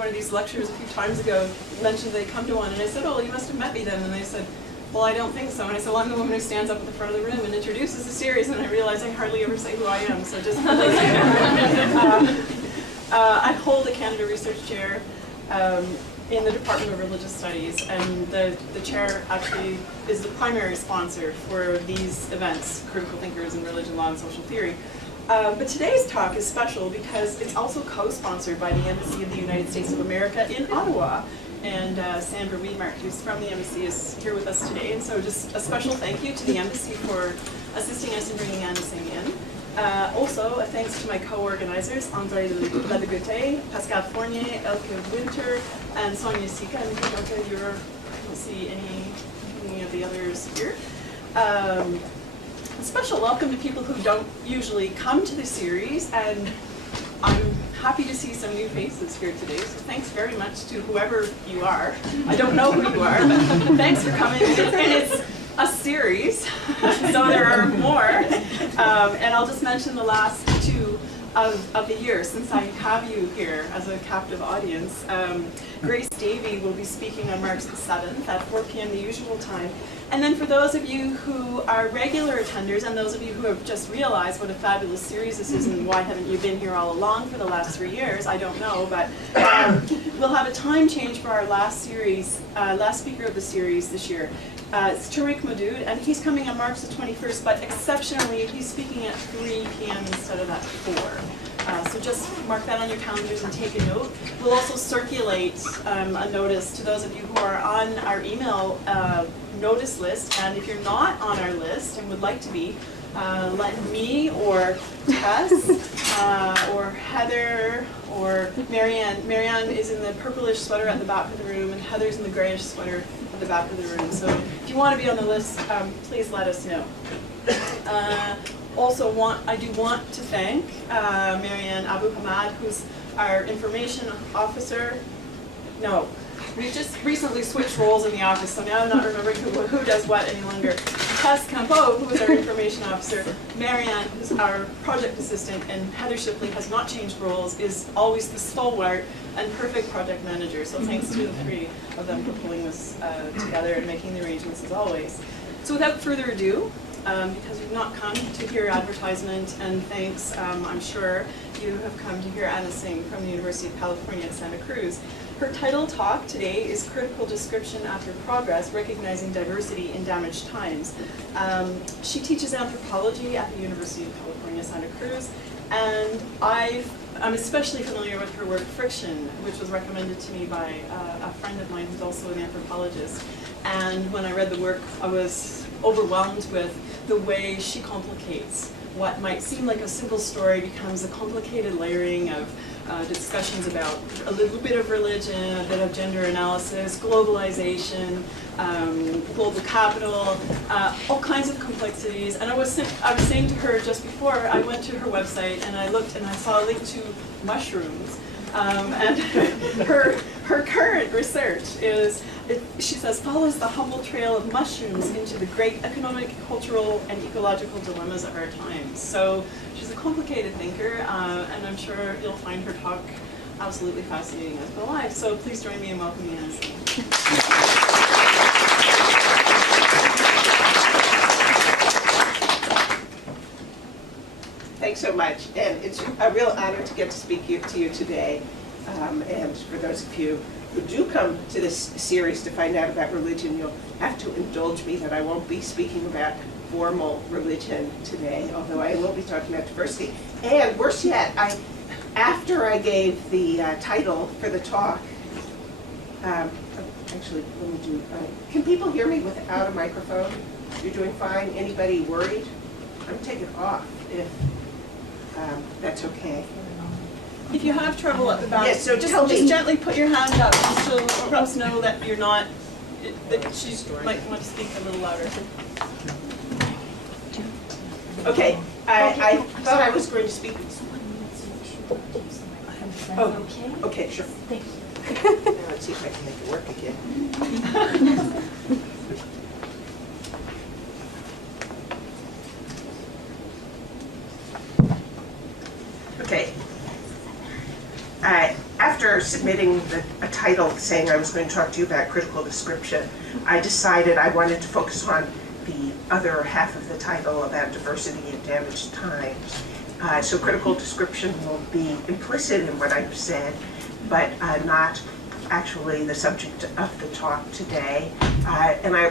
one of these lectures a few times ago mentioned they'd come to one, and I said, oh, well, you must have met me then. And they said, well, I don't think so. And I said, well, I'm the woman who stands up at the front of the room and introduces the series, and I realize I hardly ever say who I am, so just I hold a Canada Research Chair in the Department of Religious Studies, and the chair actually is the primary sponsor for these events, Critical Thinkers in Religion, Law, and Social Theory. But today's talk is special because it's also co-sponsored by the Embassy of the United States of America in Ottawa. And Sandra Weidmark, who's from the Embassy, is here with us today. And so just a special thank you to the Embassy for assisting us in bringing Anna Tsing in. Also, a thanks to my co-organizers, André Ladegute, Pascal Fournier, Elke Winter, and Sonia Sika. And Elke, I don't see any of the others here. A special welcome to people who don't usually come to the series, and I'm happy to see some new faces here today, so thanks very much to whoever you are. I don't know who you are, but thanks for coming. And it's a series, so there are more. And I'll just mention the last two of the year, since I have you here as a captive audience. Grace Davey will be speaking on March the 7th at 4 p.m. the usual time. And then for those of you who are regular attenders, and those of you who have just realized what a fabulous series this is and why haven't you been here all along for the last 3 years, I don't know, but we'll have a time change for our last speaker of the series this year. It's Tariq Madood, and he's coming on March the 21st, but exceptionally, he's speaking at 3 p.m. instead of at 4. So just mark that on your calendars and take a note. We'll also circulate a notice to those of you who are on our email notice list, and if you're not on our list and would like to be, let me or Tess or Heather or Marianne. Marianne is in the purplish sweater at the back of the room, and Heather's in the grayish sweater at the back of the room. So if you want to be on the list, please let us know. Also, I do want to thank Marianne Abu Hamad, who's our information officer. No, we just recently switched roles in the office, so now I'm not remembering who does what any longer. Tess Campo, who is our information officer, Marianne, who's our project assistant, and Heather Shipley has not changed roles, is always the stalwart and perfect project manager. So thanks to the three of them for pulling this together and making the arrangements as always. So without further ado, because you've not come to hear advertisement, and thanks, I'm sure you have come to hear Anna Tsing from the University of California at Santa Cruz. Her title talk today is Critical Description After Progress, Recognizing Diversity in Damaged Times. She teaches anthropology at the University of California, Santa Cruz, and I'm especially familiar with her work Friction, which was recommended to me by a friend of mine who's also an anthropologist. And when I read the work, I was overwhelmed with the way she complicates what might seem like a simple story becomes a complicated layering of discussions about a little bit of religion, a bit of gender analysis, globalization, global capital, all kinds of complexities. And I was saying to her just before, I went to her website and I looked and I saw a link to mushrooms. And her current research is, she says, follows the humble trail of mushrooms into the great economic, cultural, and ecological dilemmas of our times. So she's a complicated thinker, and I'm sure you'll find her talk absolutely fascinating as well live. So please join me in welcoming Anna Tsing. Thanks so much, and it's a real honor to get to speak to you today. And for those of you who do come to this series to find out about religion, you'll have to indulge me that I won't be speaking about formal religion today, although I will be talking about diversity. And worse yet, after I gave the title for the talk, actually, let me do, can people hear me without a microphone? You're doing fine? Anybody worried? I'm going to take it off if that's okay. If you have trouble at the back, yes, so just gently put your hand up just to let us know that you're not, that she might want to speak a little louder. Okay, I thought I was going to speak. Oh, okay, sure. Thank you. Now let's see if I can make it work again. Okay. After submitting a title saying I was going to talk to you about critical description, I decided I wanted to focus on the other half of the title about diversity in damaged times. So critical description will be implicit in what I've said, but not actually the subject of the talk today.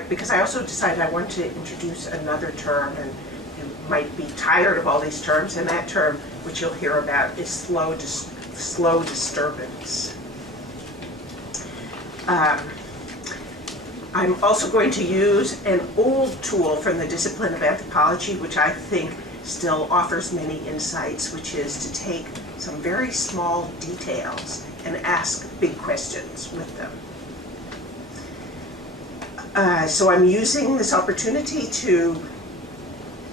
Because I also decided I want to introduce another term, and you might be tired of all these terms, and that term, which you'll hear about, is slow disturbance. I'm also going to use an old tool from the discipline of anthropology, which I think still offers many insights, which is to take some very small details and ask big questions with them. So I'm using this opportunity to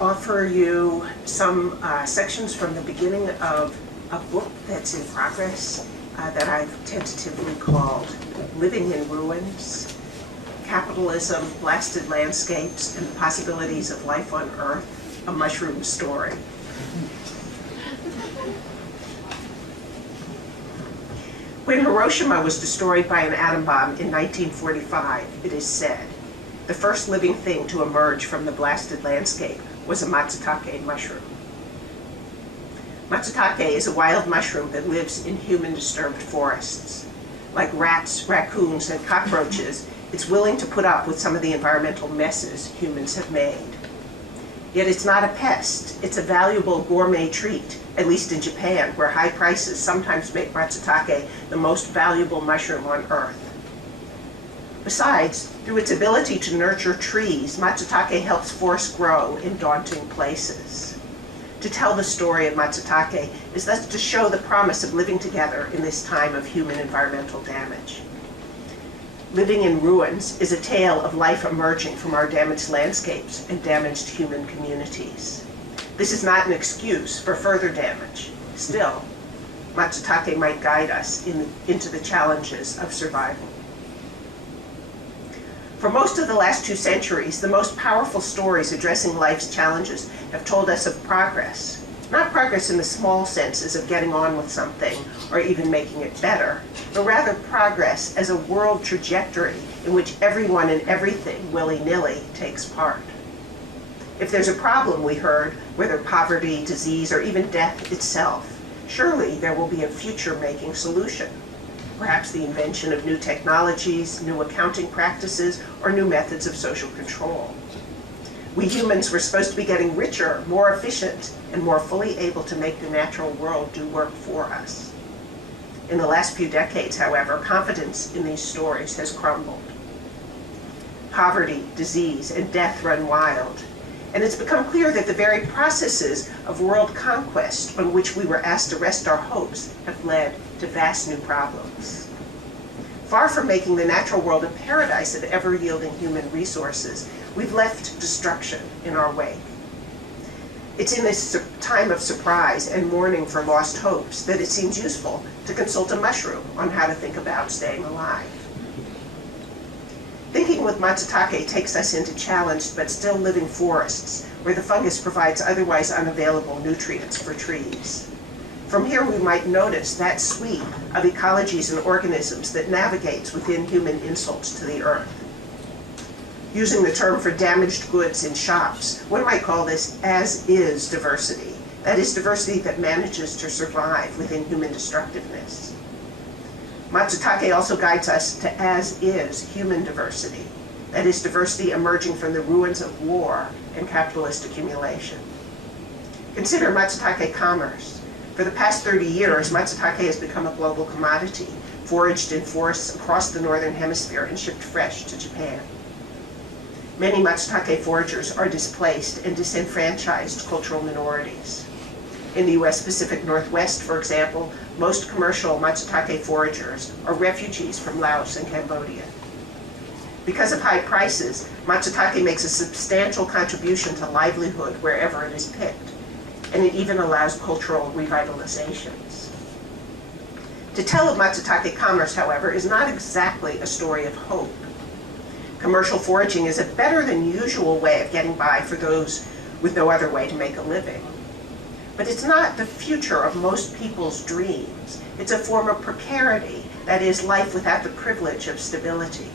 offer you some sections from the beginning of a book that's in progress that I've tentatively called Living in Ruins: Capitalism, Blasted Landscapes, and the Possibilities of Life on Earth, a Mushroom Story. When Hiroshima was destroyed by an atom bomb in 1945, it is said, the first living thing to emerge from the blasted landscape was a matsutake mushroom. Matsutake is a wild mushroom that lives in human-disturbed forests. Like rats, raccoons, and cockroaches, it's willing to put up with some of the environmental messes humans have made. Yet it's not a pest. It's a valuable gourmet treat, at least in Japan, where high prices sometimes make matsutake the most valuable mushroom on Earth. Besides, through its ability to nurture trees, matsutake helps forests grow in daunting places. To tell the story of matsutake is thus to show the promise of living together in this time of human environmental damage. Living in Ruins is a tale of life emerging from our damaged landscapes and damaged human communities. This is not an excuse for further damage. Still, matsutake might guide us into the challenges of survival. For most of the last 2 centuries, the most powerful stories addressing life's challenges have told us of progress. Not progress in the small senses of getting on with something or even making it better, but rather progress as a world trajectory in which everyone and everything willy-nilly takes part. If there's a problem, we heard, whether poverty, disease, or even death itself, surely there will be a future-making solution. Perhaps the invention of new technologies, new accounting practices, or new methods of social control. We humans were supposed to be getting richer, more efficient, and more fully able to make the natural world do work for us. In the last few decades, however, confidence in these stories has crumbled. Poverty, disease, and death run wild, and it's become clear that the very processes of world conquest on which we were asked to rest our hopes have led to vast new problems. Far from making the natural world a paradise of ever-yielding human resources, we've left destruction in our wake. It's in this time of surprise and mourning for lost hopes that it seems useful to consult a mushroom on how to think about staying alive. Thinking with matsutake takes us into challenged but still living forests, where the fungus provides otherwise unavailable nutrients for trees. From here we might notice that suite of ecologies and organisms that navigates within human insults to the earth. Using the term for damaged goods in shops, one might call this as-is diversity. That is, diversity that manages to survive within human destructiveness. Matsutake also guides us to as-is human diversity. That is, diversity emerging from the ruins of war and capitalist accumulation. Consider matsutake commerce. For the past 30 years, matsutake has become a global commodity, foraged in forests across the northern hemisphere and shipped fresh to Japan. Many matsutake foragers are displaced and disenfranchised cultural minorities. In the U.S. Pacific Northwest, for example, most commercial matsutake foragers are refugees from Laos and Cambodia. Because of high prices, matsutake makes a substantial contribution to livelihood wherever it is picked, and it even allows cultural revitalizations. To tell of matsutake commerce, however, is not exactly a story of hope. Commercial foraging is a better than usual way of getting by for those with no other way to make a living. But it's not the future of most people's dreams. It's a form of precarity that is, life without the privilege of stability.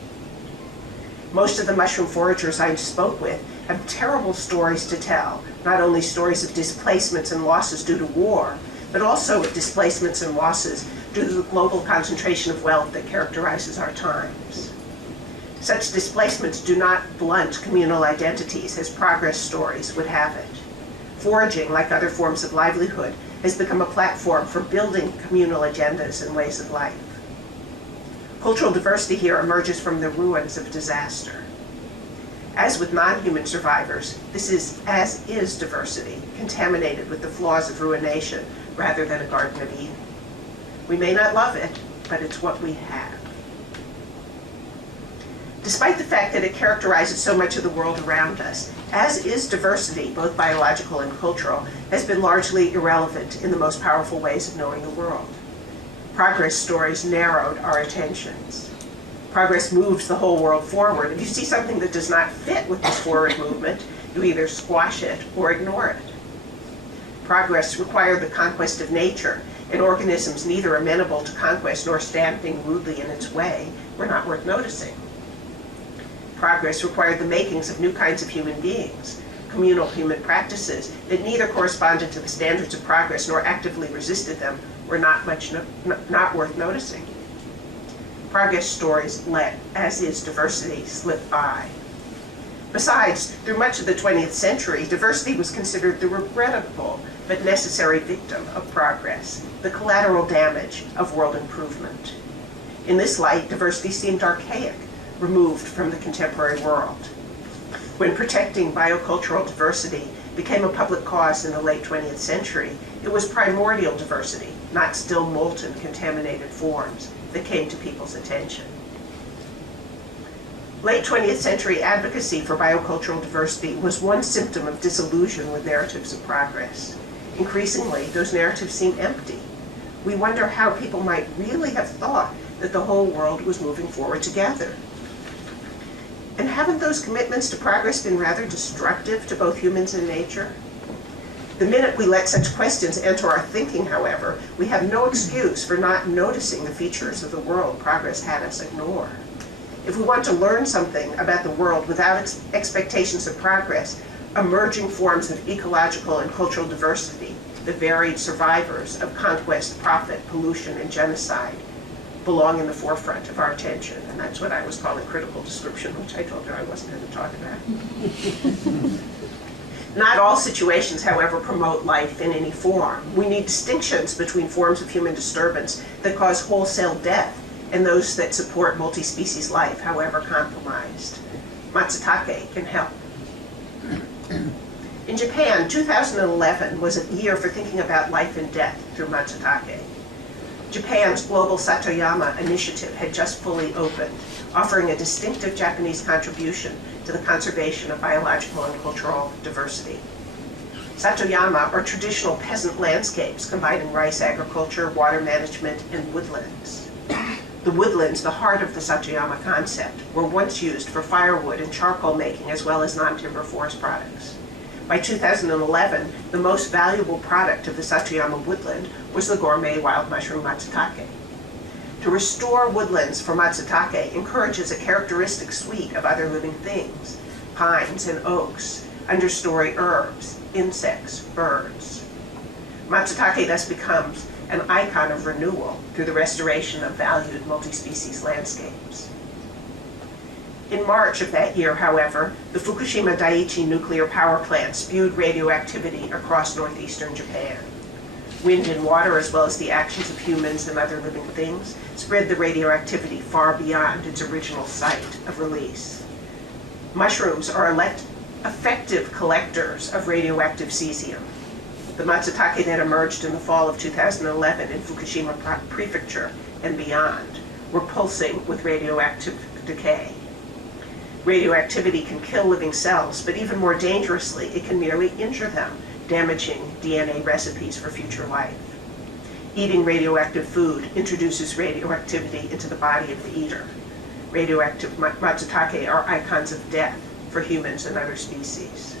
Most of the mushroom foragers I spoke with have terrible stories to tell, not only stories of displacements and losses due to war, but also of displacements and losses due to the global concentration of wealth that characterizes our times. Such displacements do not blunt communal identities as progress stories would have it. Foraging, like other forms of livelihood, has become a platform for building communal agendas and ways of life. Cultural diversity here emerges from the ruins of disaster. As with non-human survivors, this is as-is diversity, contaminated with the flaws of ruination rather than a Garden of Eden. We may not love it, but it's what we have. Despite the fact that it characterizes so much of the world around us, as-is diversity, both biological and cultural, has been largely irrelevant in the most powerful ways of knowing the world. Progress stories narrowed our attentions. Progress moves the whole world forward. If you see something that does not fit with this forward movement, you either squash it or ignore it. Progress required the conquest of nature, and organisms neither amenable to conquest nor standing rudely in its way were not worth noticing. Progress required the makings of new kinds of human beings, communal human practices that neither corresponded to the standards of progress nor actively resisted them were not worth noticing. Progress stories let as-is diversity slip by. Besides, through much of the 20th century, diversity was considered the regrettable but necessary victim of progress, the collateral damage of world improvement. In this light, diversity seemed archaic, removed from the contemporary world. When protecting biocultural diversity became a public cause in the late 20th century, it was primordial diversity, not still molten, contaminated forms, that came to people's attention. Late 20th century advocacy for biocultural diversity was one symptom of disillusion with narratives of progress. Increasingly, those narratives seem empty. We wonder how people might really have thought that the whole world was moving forward together. And haven't those commitments to progress been rather destructive to both humans and nature? The minute we let such questions enter our thinking, however, we have no excuse for not noticing the features of the world progress had us ignore. If we want to learn something about the world without expectations of progress, emerging forms of ecological and cultural diversity, the varied survivors of conquest, profit, pollution, and genocide, belong in the forefront of our attention. And that's what I was calling critical description, which I told you I wasn't going to talk about. Not all situations, however, promote life in any form. We need distinctions between forms of human disturbance that cause wholesale death and those that support multi-species life, however compromised. Matsutake can help. In Japan, 2011 was a year for thinking about life and death through Matsutake. Japan's Global Satoyama initiative had just fully opened, offering a distinctive Japanese contribution to the conservation of biological and cultural diversity. Satoyama are traditional peasant landscapes combining rice agriculture, water management, and woodlands. The woodlands, the heart of the Satoyama concept, were once used for firewood and charcoal making as well as non-timber forest products. By 2011, the most valuable product of the Satoyama woodland was the gourmet wild mushroom matsutake. To restore woodlands for matsutake encourages a characteristic suite of other living things, pines and oaks, understory herbs, insects, birds. Matsutake thus becomes an icon of renewal through the restoration of valued multi-species landscapes. In March of that year, however, the Fukushima Daiichi nuclear power plant spewed radioactivity across northeastern Japan. Wind and water, as well as the actions of humans and other living things, spread the radioactivity far beyond its original site of release. Mushrooms are effective collectors of radioactive cesium. The matsutake that emerged in the fall of 2011 in Fukushima Prefecture and beyond were pulsing with radioactive decay. Radioactivity can kill living cells, but even more dangerously, it can merely injure them, damaging DNA recipes for future life. Eating radioactive food introduces radioactivity into the body of the eater. Radioactive matsutake are icons of death for humans and other species.